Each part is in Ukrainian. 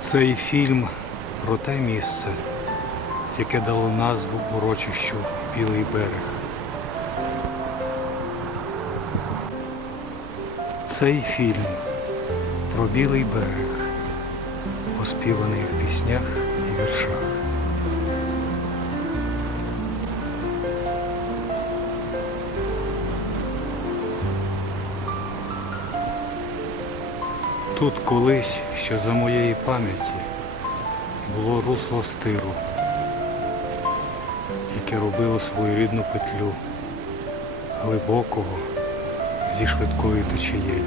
Цей фільм про те місце, яке дало назву урочищу Білий берег. Цей фільм про білий берег, оспіваний в піснях і віршах. Тут колись, ще за моєї пам'яті, було русло стиру, яке робило свою рідну петлю глибокого зі швидкою течією.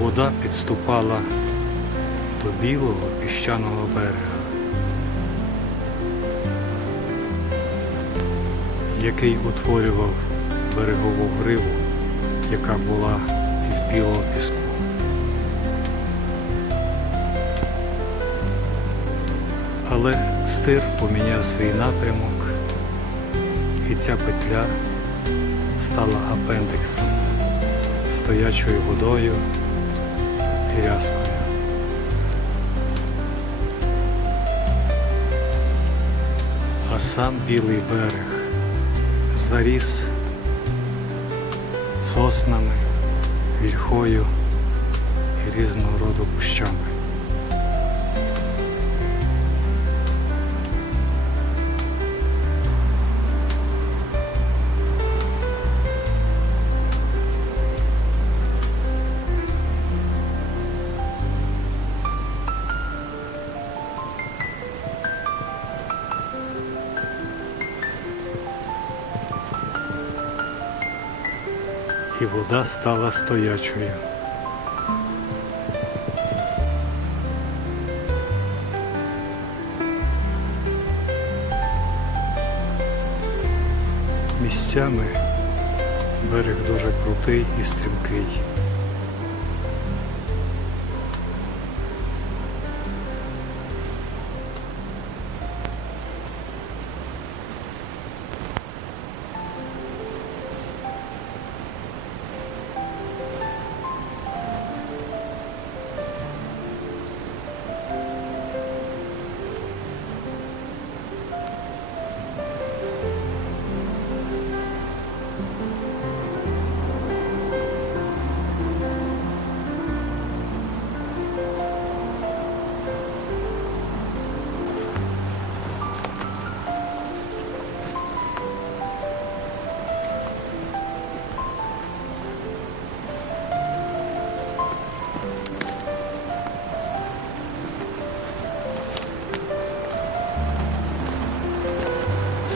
Вода підступала до білого піщаного берега, який утворював берегову гриву, яка була із білого піску. Але стир поміняв свій напрямок, і ця петля стала апендиксом, стоячою водою і рязкою. А сам білий берег заріс соснами, вільхою і різного роду кущами. І вода стала стоячою. Місцями берег дуже крутий і стрімкий.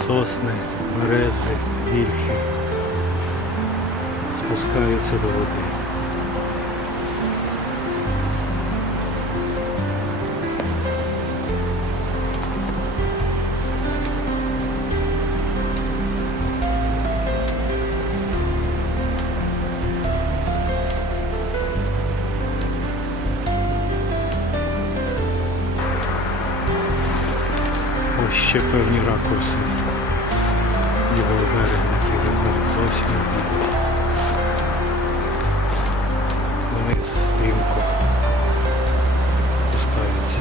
Сосни, берези, вільхи спускаються до води. Ще певні ракурси лівого берега, вже зараз зовсім не видно. Вниз стрімко спускаються.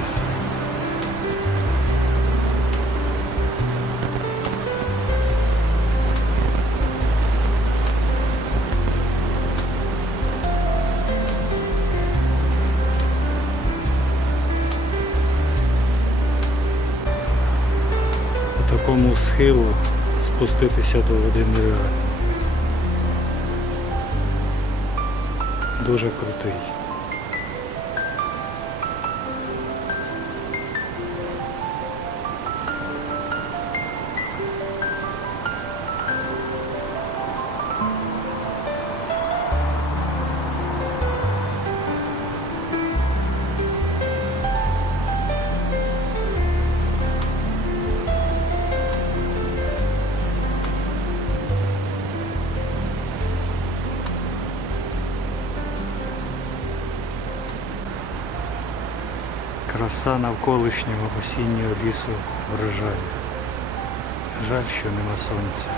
По такому схилу спуститися до води. Дуже крутий. Краса навколишнього осіннього лісу вражає. Жаль, що нема сонця.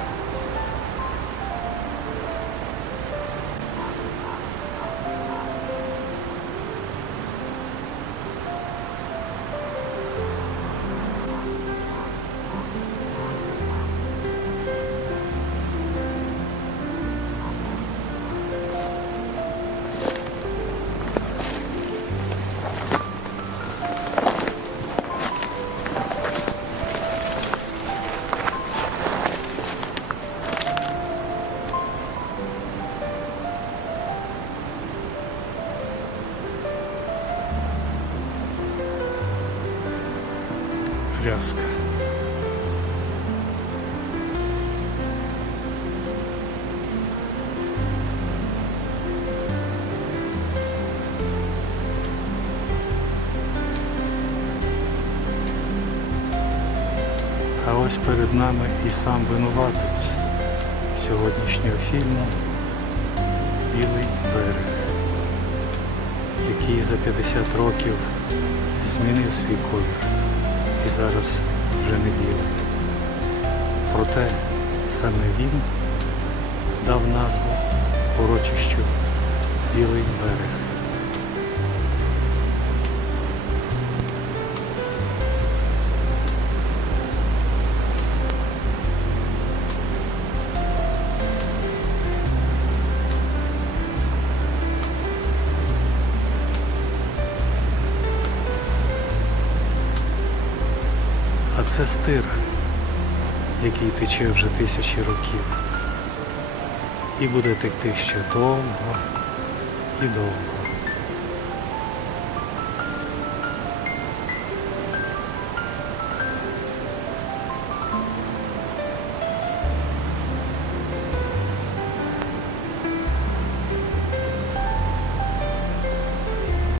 Аляска. А ось перед нами і сам винуватець сьогоднішнього фільму Білий берег, який за 50 років змінив свій колір і зараз вже не білий. Проте саме він дав назву урочищу Білий берег. Це стир, який тече вже тисячі років. І буде текти ще довго і довго.